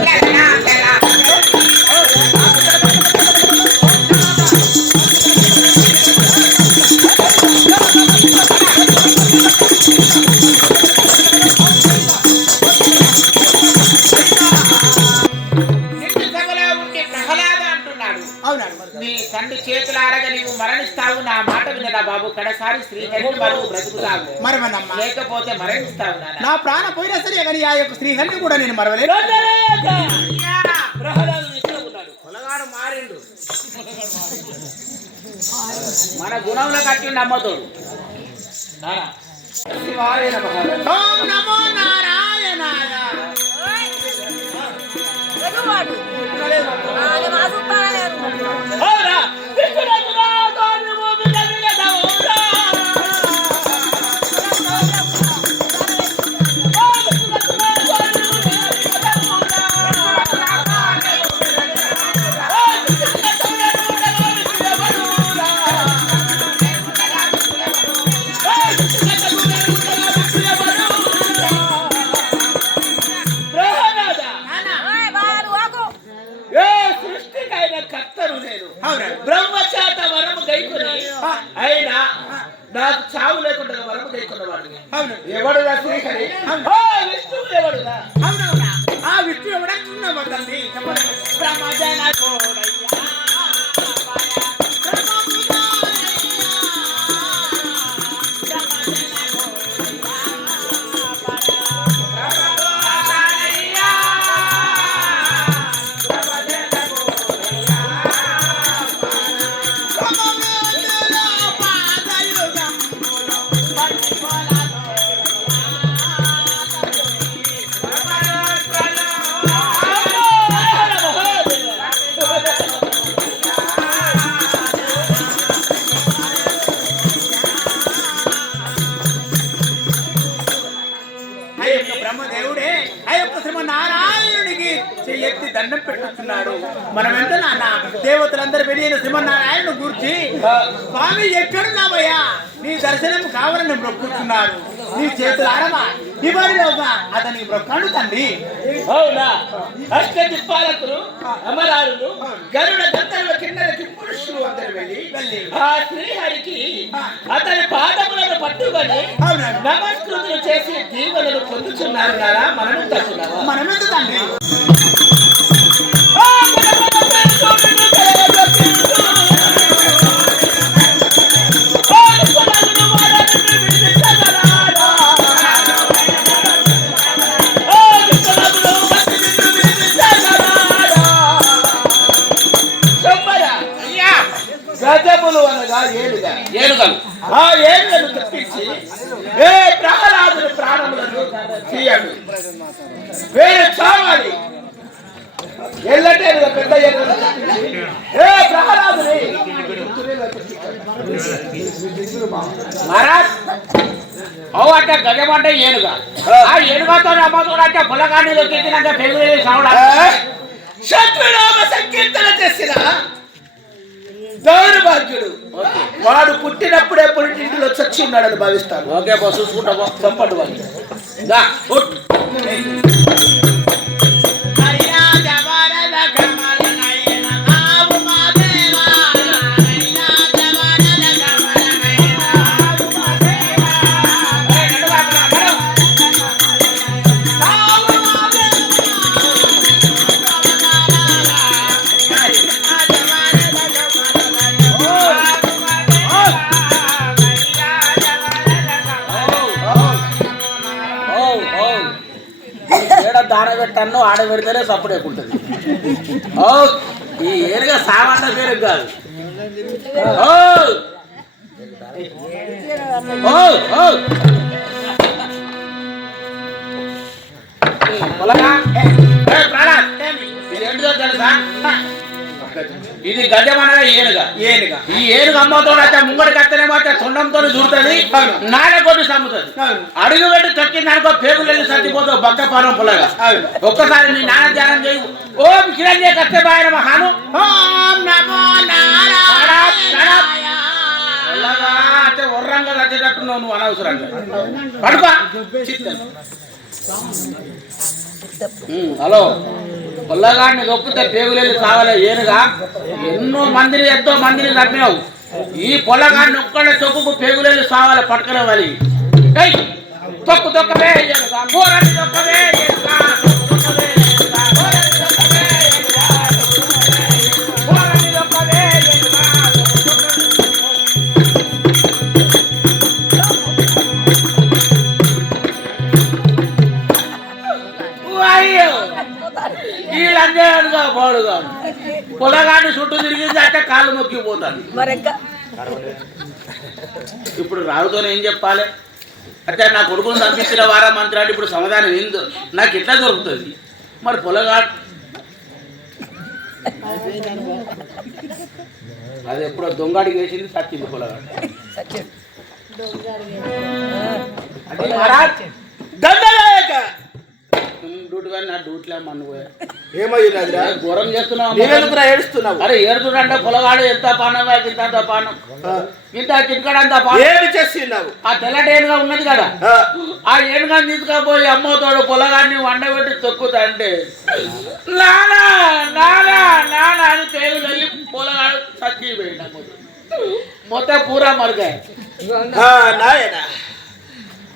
你怎么了 లేకపోతే మరణిస్తావు నా ప్రాణం పోయినా సరే కానీ ఆ యొక్క శ్రీహరిని కూడా నేను మరవలేదు పొలగాడు మారిండు. మన గుణంలో కట్టి నమ్మతోడు. ఓం నమో నారాయణాయ. ఎగువాడు. ఏ సృష్టికైన కర్తను నేను. బ్రహ్మచాత వరము గైకుని. అయినా నాకు చావు లేకుండా వరము గైకున్న వాడిని అవును. ఎవడురా శ్రీహరి? ఓ విష్ణువు అవునవునా? ఆ విష్ణు ఎవడన్నా బ్రహ్మజన కోడయ్యా వెళ్ళిన శ్రీమన్నారాయణుడు గురించి స్వామి ఎక్కడున్నావయ్యా నీ దర్శనం కావాలని మొక్కుతున్నాడు. నీ చేతులు ఆడమా ఇవాళ అతని మొక్కడు తండ్రి. అవునా? అష్ట దిప్పాలకులు అమరారులు గరుడ గంధర్వ కిన్నెర కింపురుషులు అందరు వెళ్ళి. ఆ శ్రీహరికి అతని పాదములను పట్టుకొని నమస్కృతులు చేసి దీవెనలు పొందుతున్నారు నారా మనం తండ్రి? ఆ ఏనుగను తెప్పించి ఏ ప్రహ్లాదుని ప్రాణములను తీయడు. వేరే చావాలి. ఎల్లటేరుగా పెద్ద ఏ ప్రహ్లాదుని మహారాజ్ ఓ అంటే గజం అంటే ఏనుగ? ఆ. ఏనుగతో అమ్మతో అంటే పొలగాన్ని దొరికినాక పెళ్ళి సౌండ్ శత్రునామ సంకీర్తన చేసిన దౌర్భాగ్యుడు. వాడు పుట్టినప్పుడే పుట్టింటిలో చచ్చి ఉన్నాడని భావిస్తాను. ఓకే చూసుకుంటా చంపండి వాళ్ళు. పెడితేనే సప్పుడు ఎక్కుంటుంది ఓ ఈ ఏరుగా సామాన్య పేరు కాదు. ఓ ఓ పొలగా ఏంటిదో తెలుసా? ఇది గజమనగా ఏనుగా. ఏనుగా. ఈ ఏనుగు అమ్మతో అయితే ముంగడి కత్తనేమో అయితే తొండంతో దూరుతుంది నాల కొద్ది సమ్ముతుంది. అడుగు పెట్టి తొక్కింది అనుకో పేగులు వెళ్ళి సర్దిపోతావు బక్క పానం పుల్లగా. ఒక్కసారి మీ నాన్న ధ్యానం చేయి. ఓం కిరణ్య కత్తే బాయన మహాను. ఓం నమో అంటే ఉర్రంగా వచ్చేటట్టున్నావు నువ్వు అనవసరంగా. పడుకో. హలో. పుల్లగాడిని దొక్కితే పేగులేని సాగలే ఏనుగా? ఎన్నో మందిని ఎంతో మందిని చంపినావు ఈ పొల్లగాడిని ఒక్కడ తొక్కుకు పేగులేని సాగాలి పట్టుకునే వాళ్ళు తొక్కు తొక్కవే తొక్కవే. పొలగాడు చుట్టూ తిరిగింది అంటే కాళ్ళు మొక్కిపోతాను మరెక్క? ఇప్పుడు రావుతో ఏం చెప్పాలి? అంటే నా కొడుకును పంపించిన వారా మంత్రాలు ఇప్పుడు సమాధానం ఏందో? నాకు ఎట్లా దొరుకుతుంది. మరి పొలగాడు? అది ఎప్పుడో దొంగడికి వేసింది చచ్చింది పొలగాడు. అంటే డ్యూటీ కానీ నా డ్యూటీలో మన్ను పోయా. ఘోరం చేస్తున్నావు ఏడుస్తున్నావు? అరే ఏడుతుంటే పొలగాడు ఎంత పానం ఇంత అంత పానం? ఇంత చిట్కడ అంత పానం? ఏమి చేస్తున్నావు? ఆ తెల్లటేనుగా ఉన్నది కదా. ఆ, ఏనుగా తీసుకపోయి అమ్మతోడు పొలగాన్ని వండబెట్టి తొక్కుతా అంటే నానా నానా నానా అని పేరు వెళ్ళి పొలగాడు చచ్చిపోయింది మొత్తం పూరా మరుగాయి నాయన.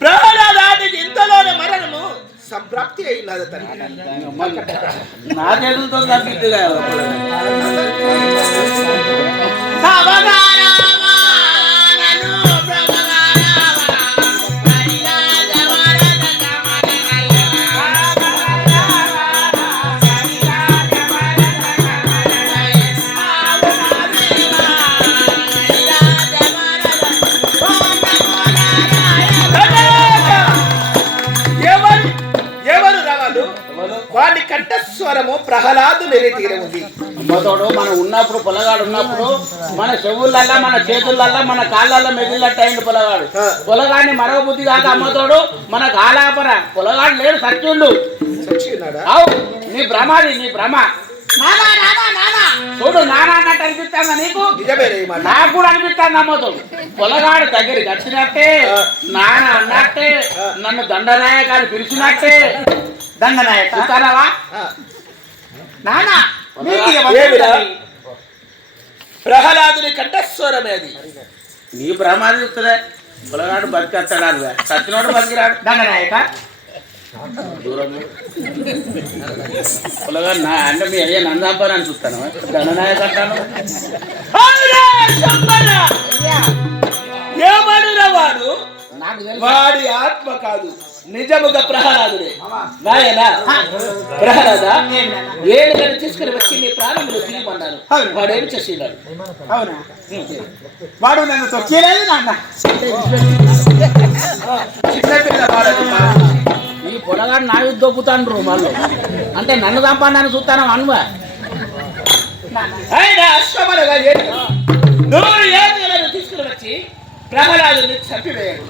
ప్రహ్లాదానికి ఇంతలోనే మరణము. ಸಂಪ್ರಾಪ್ತಿಯೇ ಇಲ್ಲದ ತನಕ కంఠస్వరము ప్రహ్లాదు తీర ఉంది. అమ్మతోడు మనం ఉన్నప్పుడు పొలగాడు ఉన్నప్పుడు మన చెవులల్లా మన చేతులల్లా మన కాళ్ళల్లో మెదిలినట్టు అయింది పొలగాడు. పొలగాడిని మరో బుద్ధి కాక అమ్మతోడు మనకు ఆలాపర పొలగాడు లేడు సత్యుళ్ళు అవు నీ భ్రమాది నీ భ్రమ. నానా నానా నానా. చూడు నానా అన్నట్టు అనిపిస్తాను నీకు? నాకు కూడా అనిపిస్తాను అమ్మతోడు పొలగాడు దగ్గరికి వచ్చినట్టే ఆ. నాన్న అన్నట్టే. నన్ను దండనాయక అని పిలిచినట్టే. దండనాయక? చూస్తానవా ఆ, నానా మీకు ఇక ఏమిరా? వదిలేయండి. ప్రహ్లాదుని కంఠస్వరమే అది. నీ భ్రమాది చూస్తుందే పొలగాడు బతికేస్తాడు సచ్చినోడు బతికిరాడు. దండనాయక. దూరము పొలగాడు నా అంటే మీ అయ్యా నందాంపని అని చూస్తాను. దండనాయక అంటాను. ఏమడురా వాడు? వాడి ఆత్మ కాదు. నిజముగా ప్రహ్లాదుడే. నాయన. ప్రహ్లాద ఏనుగని తీసుకుని వచ్చి నీ ప్రాణములు తీయమన్నారు అవును. వాడు ఏమి చేసినాడు అవునా వాడు నన్ను తొక్కేలేదు నాన్న. ఈ పొలగాడు నా మీద దొబ్బుతాండ్రు మళ్ళీ అంటే నన్ను చంపాలని చూస్తాను అనువా? అశ్వమనగా నూరు తీసుకుని వచ్చి ప్రహ్లాదుని చంపివేయాడు.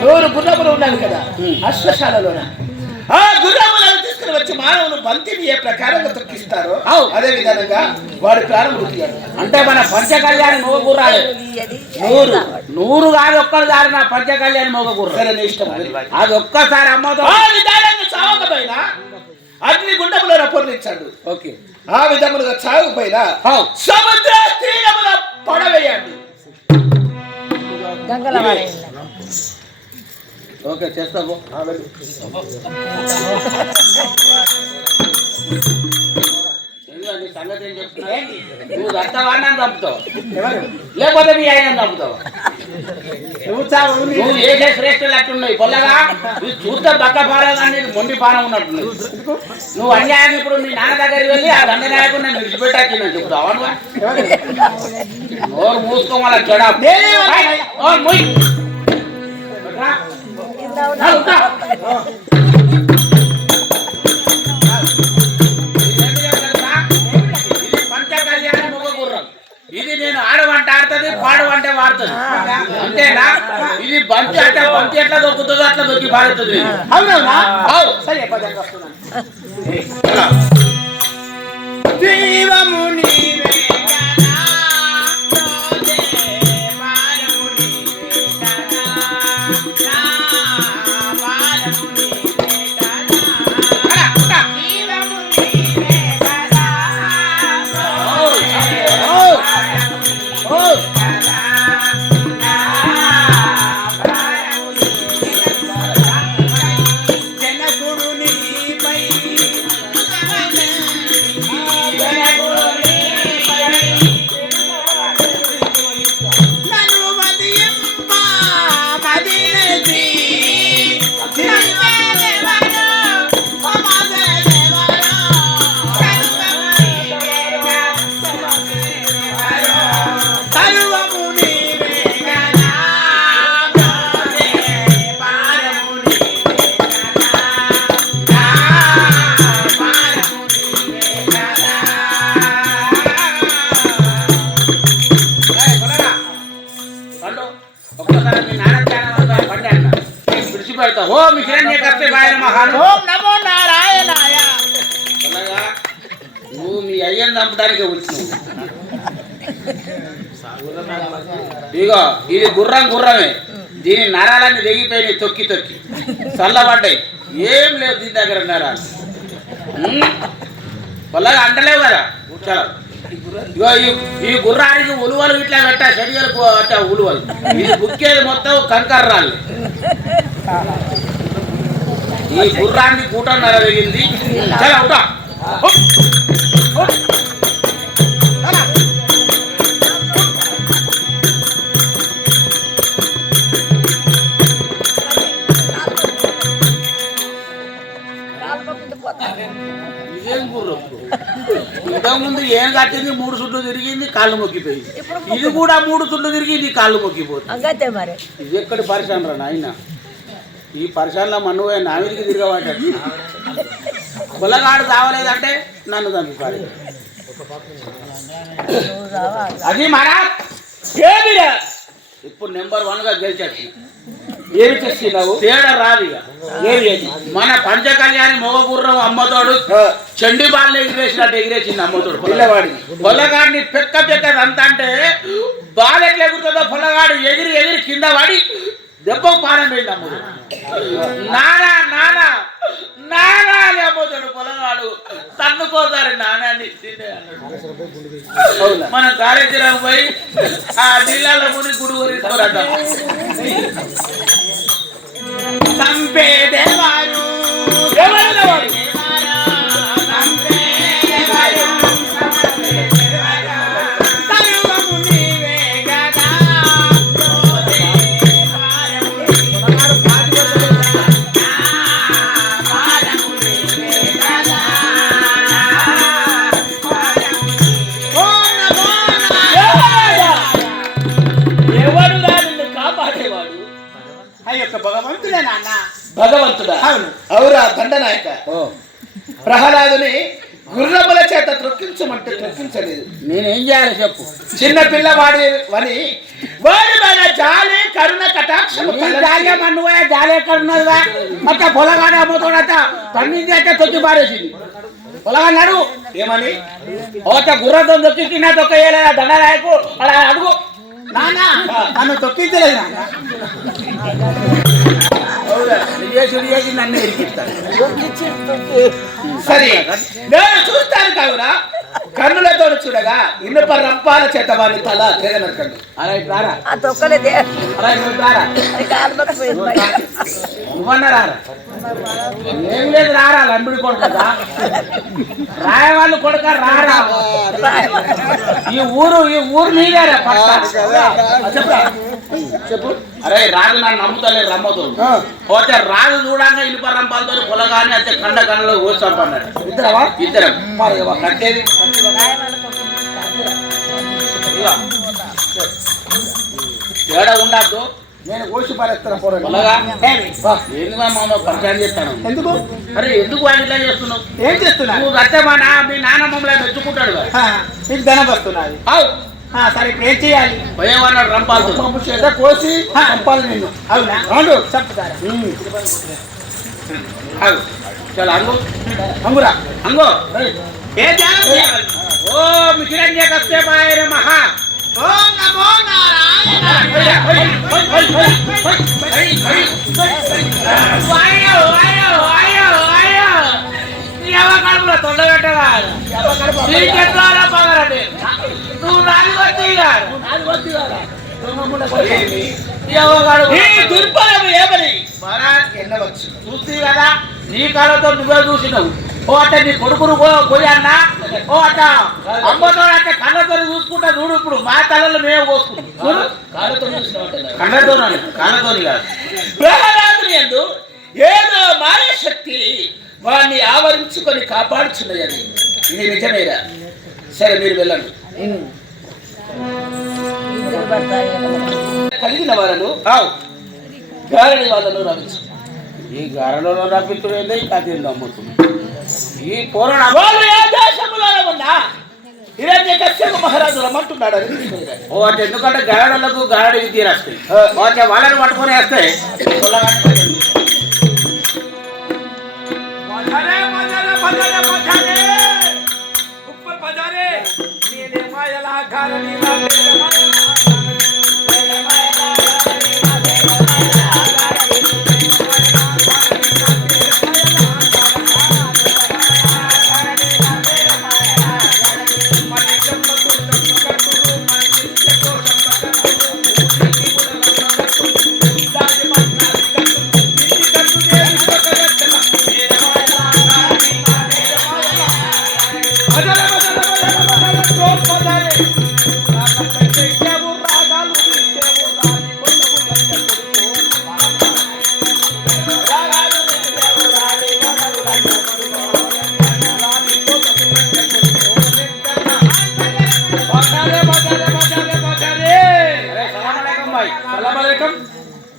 నూరు గుర్రములు ఉన్నాయి కదా. అశ్వశాలలోన? ఆ గుర్రములను తీసుకుని వచ్చి మానవులు బంతిని ఏ ప్రకారంగా తొక్కిస్తారో. అదే విధంగా వాడి ప్రారంభం తీయాలి. అంటే మన పంచకళ్యాణి మోగ గుర్రాలు నూరు. నూరు కాదు ఒక్కసారి నా పంచకళ్యాణి మోగ గుర్రం ఇష్టం అది. ఒక్కసారి అమ్మతో చావకపోయినా అగ్ని గుండములో పొర్లించాడు. ఓకే. ఆ విధములుగా చావకపోయినా. సముద్ర తీరముల పడవేయండి. గంగల ఓకే చేస్తా పో. ఏందో నీ సంగతి ఏం చెప్తున్నా? నువ్వు చస్తావా నన్ను చంపుతావు. లేకపోతే మీ ఆయన చంపుతావు. నువ్వు చావు నీ- నువ్వు చేసే శ్రేష్ఠులు అట్టున్నాయి పొల్లగా? నువ్వు చూస్తే బక్క పారగానే మొండి పానం ఉన్నట్టున్నాయి నువ్వు అన్యాయం ఇప్పుడు మీ నాన్న దగ్గరికి వెళ్ళి ఆ దండ నాయకుడు నేను చెప్తావా? నోరు మూసుకోమల చెడ? ఇది నేను ఆడవంట ఆడుతుంది పాడవంటే వాడుతుంది అంతేనా ఇది బంతి అంటే బంతి ఎట్లా దొక్కుతుందో అట్లా దొక్కి పాడుతుంది అవునవునా అవు. సరే పదండి ఓం నమో నారాయణాయ. అలాగా నువ్వు మీ అయ్యని చంపడానికి వచ్చినావు ఇగో ఇది గుర్రం గుర్రమే. దీని నరాలన్నీ తెగిపోయినాయి తొక్కి తొక్కి. చల్లబడ్డాయి. ఏం లేవు దీని దగ్గర నరాలు. పొల్లగా అంటలేవు కదా చలో ఇగో ఈ- ఈ గుర్రానికి ఉలువలు ఇట్లా పెట్టా శరీరాలకు వచ్చా ఉలువలు. ఇది బుక్కేది మొత్తం కంకర రాళ్ళు ఈ గుర్రాన్ని కూటం నరవేగింది చలో ఉంటా ఇదేం ఇంతకుముందు ఏం కట్టింది? మూడు చుట్లు తిరిగింది కాళ్ళు మొక్కిపోయింది. ఇది కూడా మూడు చుట్లు తిరిగింది కాళ్ళు మొక్కిపోతుంది ఇది ఎక్కడి పరిశాన్ రా నాయన? ఈ పరిశాన్లో మన్ను నా మీదకి తిరగబడ్డాడు. కులగాడు తావలేదంటే నన్ను చంపుతాడు. అది ఏమిరా ఇప్పుడు నెంబర్ వన్గా గెలిచేసి ఏమి చేస్తున్నావు? తేడా రాదు మన పంచకళ్యాణి మొగగుర్రం అమ్మతోడు ఆ, చండి బాల్ ఎగిరేసినట్టు ఎగిరేసింది అమ్మతోడు పిల్లవాడిని. పొలగాడిని పెక్క పెక్క అంత అంటే బాల్ ఎట్లా ఎగురుతుందో పొలగాడు ఎగిరి ఎగిరి కింద పడి దెబ్బకు పారం పోయింది అమ్ముడు నానా నానా నానా అని అమ్ముతాడు పొలగాడు. తన్నుకోతారు నానా తినే మనం కాళేశ్వరం పోయి ఆ నీళ్ళలో ముని గుడి ఊరిస్తారట చంపేదేవారు ఎవరు ఎవరు చిన్న పిల్లవాడి వని. వాడి మీద జాలి కరుణ కటాక్షము జాలి మన్నువా జాలి కరుణవా మొత్తం పొలగాడ అమ్ముతాడట పండింది అంటే తొక్కి పారేసింది. పొలగన్నాడు. ఏమని? ఒక గుర్రతో తొక్కి నా తొక్కయ్యలే దండరాయకు అలా అడుగు. నానా నన్ను తొక్కించలేదు నాన్న. సరే. నేను చూస్తాను కావురా కన్నులతో చూడగా ఇనుప రంపాల చేత వాని తల తెగనరకండి. రారా? ఏం లేదు రారా లంబిడి కొడుకుదా రాయవాళ్ళు కొడుక రారా. ఈ ఊరు ఈ ఊరు నీదేరా పక్క. చెప్పురా? చెప్పు. అరే రాజు నన్ను నమ్ముతలేదు రమ్మతో. పోతే రాజు చూడంగా ఇనుప రంపాలతో పొలగాని అయితే కండ కండలో కోసి చంపన్నాడు ఇద్దరవా ఇద్దరం. కట్టేది. తేడా ఉండద్దు నేను కోసి పారేస్తాను? ఎందుకు మామ పరిచయం చేస్తాను ఎందుకు? అరే ఎందుకు ఇట్లా చేస్తున్నావు? ఏం చేస్తున్నారు నువ్వు కట్టే మా నా మీ నాన్న మమ్మల్ని మెచ్చుకుంటాడు మీకు ధనం వస్తున్నది సరే ఇప్పుడు ఏం చేయాలి? పోయేవన్నాడు రంపాలతో పంపు చేత కోసి చంపాలి నిన్ను. అవునా? అవును. చెప్తారా చాలా అంగు. అంగురా. అంగో. ఓ బాయన మహా ఓం నమో. నారాయణ తొండ పెట్టగా నీకెట్లా పగరండి నువ్వు నాది వచ్చి ఎవగాడు ఈ దుర్బలం ఏమని? మహారాజ్ ఎన్నవచ్చు చూస్తే కదా నీ కాళ్ళతో నువ్వే చూసినావు. ఓ అట్ట నీ కొడుకును పోయి అన్న. ఓ అట్ట అమ్మతో అట్ట కళ్ళతో చూసుకుంటా చూడు ఇప్పుడు మా తలలో మేము పోసుకుంటాం. కళ్ళతో కళ్ళతో చూసినవాడు కళ్ళతోనే కాదు. ప్రహ్లాదుని యందు ఏదో మాయ శక్తి వాణ్ణి ఆవరించుకొని కాపాడుచున్నది ఇది నిజమేరా? సరే మీరు వెళ్ళండి. కలిగిన వాళ్ళను ఆవ్. గారడి వాళ్ళను రవించు ఈ గారణలో రప్పించుడు ఏందో ఈ అమ్ముతుంది. ఈ పోరాడ వాళ్ళు ఏ దేశంలో ఉన్నా హిరణ్య కశ్యపు మహారాజు రమ్మంటున్నాడు అని ఓ అంటే ఎందుకంటే గాడలకు గాడ విద్య రాస్తాయి వాళ్ళని పట్టుకొని వేస్తే ఉప్పల్ బజారే నేనే మాయలా గారని నా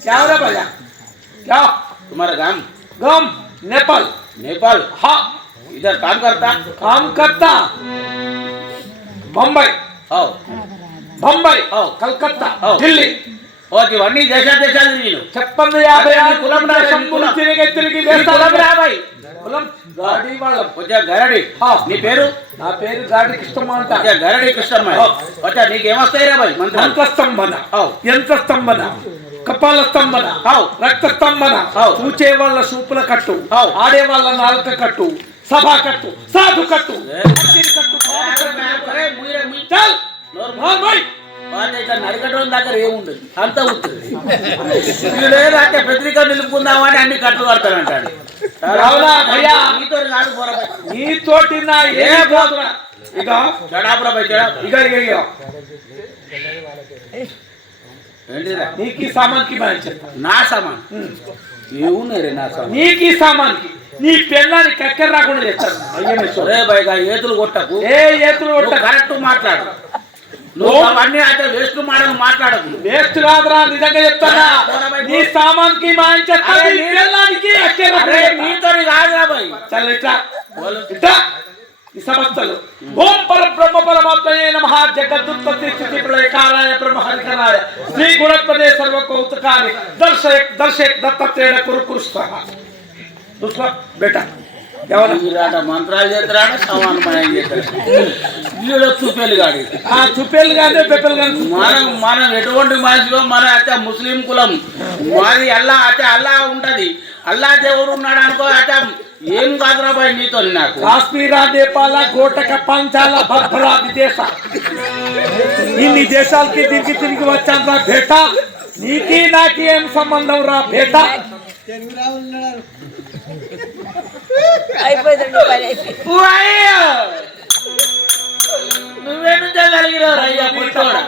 क्या हो रहा है भैया क्या तुम्हारा काम गम नेपाल नेपाल हाँ इधर काम करता काम करता बम्बई हो बम्बई औ. कलकत्ता औ. ఢిల్లీ ఓ ఇవన్నీ దేశ దేశాలు నేను చెప్పండి యాభై అదే నీ ఆరు కులం రా, దేశం నీ కులం. తిరిగి తిరిగి నీ కులం రా భాయ్ కులం గాడి వాళ్ళం కొంచెం గరడి ఆ. నీ పేరు నా పేరు గాడి కృష్ణమ్మ అంట కొంచెం గరడి కృష్ణమ్మ ఆ. కొంచెం నీకేమొస్తాయి రా భాయ్ మంత్రాలు యంత్ర స్తంభన ఔ. యంత్ర స్తంభన కపాల స్తంభన. రక్త స్తంభన. చూచే వాళ్ళ సూపుల కట్టు. ఆడే వాళ్ళ నాలుక కట్టు సభా కట్టు సాధు కట్టు నరకటం దగ్గర ఏముండదు అంతా ఉంటుంది పత్రిక నిలుపుకుందామని అన్ని కడతానంటాడు. నీతోటి నా ఏ ఇక. ఇక ఇక ఏంటిరా నీకు ఈ సామాన్కి మనం చెప్తా నా సామాన్? ఏమున్నాయి రే నా సామాన్? నీకు ఈ సామాన్కి. నీ పెళ్ళాన్ని కక్కెర రాకుండా చేస్తాను ఒరే బైగా ఏతులు కొట్టకు. ఏ ఏతులు కొట్ట కరెక్ట్ మాట్లాడు. నువ్వు అవన్నీ అయితే వేస్ట్ మాటలు మాట్లాడకు. వేస్ట్ కాదురా నిజంగా చెప్తానా? నీ సామాన్కి మాయం చేస్తా అరే, నీ రాకుండా నీతో కాదు బాయ్. చల్ ఇట్లా ఈ సమస్తలు. ఓం పర బ్రహ్మ పరమాత్మయే నమః. జగదుత్పత్తి స్థితి ప్రళయకాలాయ బ్రహ్మహరికరాయ శ్రీ గుణపదే సర్వ కౌతుకాని దర్శయక్ దర్శయక్ దత్తత్రేణ కురు కురు స్వాహ చూసుకో బేటా మంత్రాలు చూపేలు గాడి ఆ పెప్పలు మనం మనం ఎటువంటి మనిషిలో మన అయితే ముస్లిం కులం మాది అల్లా అయితే అల్లా ఉంటది. అల్లా దేవుడు ఉన్నాడు అనుకో అయితే ఏం కాదురా బాయ్ నీతో నాకు. కాశ్మీరా నేపాల గోటక పంచాల బర్బరా విదేశ ఇన్ని దేశాలకి తిరిగి తిరిగి వచ్చాను రా బేట నీకి నాకి ఏం సంబంధం రా బేట అయ్యా పుట్టోడా?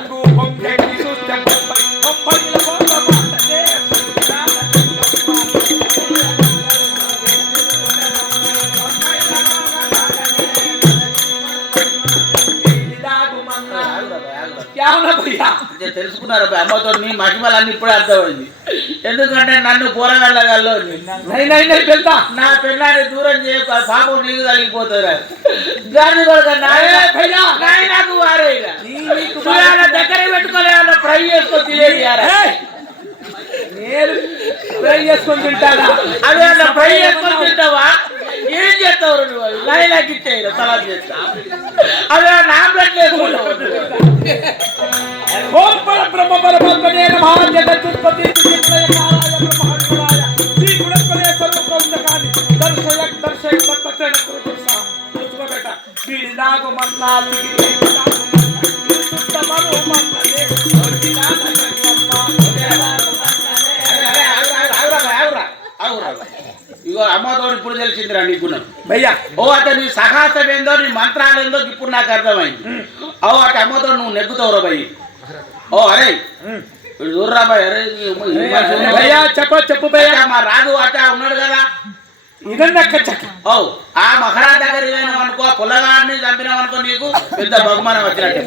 తెలుసుకున్నారు అమ్మతో నీ మహిమలన్నీ ఇప్పుడే అర్థమైంది. ఎందుకంటే నన్ను పోరగల్లగల్లో నా పిల్లాన్ని దూరం చేయకు ఆ పాపం నీకు కలిగిపోతుంది దాన్ని కూడా నాయన నాకు వారే దగ్గర పెట్టుకోలేమన్నా ఫ్రై చేసుకొని తినేది. నేను ఫ్రై చేసుకొని తింటానా? అదే ఫ్రై చేసుకొని తింటావా? ఏం చేస్తావు నువ్వు? లైలాకి ఇచ్చేయి తలా చేస్తా. అదే నామ్లెట్ వేసుకుంటావు ఓం పర బ్రహ్మ దర్శయక్ దర్శయక్ చూసుకో బేట మన్నా తిగిరి నాగు మన్నా అమ్మతో ఇప్పుడు తెలిసిందిరా నీకు భయ్యా. ఓ అత నీ సహాసం ఏందో నీ మంత్రాలు ఏందో ఇప్పుడు నాకు అర్థమైంది. ఓ అట అమ్మతో నువ్వు నెగ్గుతావురా భయ్ ఓ అరే. చూడరా భయ్ అరే. భయ్యా చెప్ప భయ్యా. మా రాజు అచ్చ ఉన్నాడు కదా. ఓ ఆ మహారాజ్ దగ్గర అనుకో పుల్లగాడిని చంపినామనుకో నీకు పెద్ద బహుమానం వచ్చినట్టు.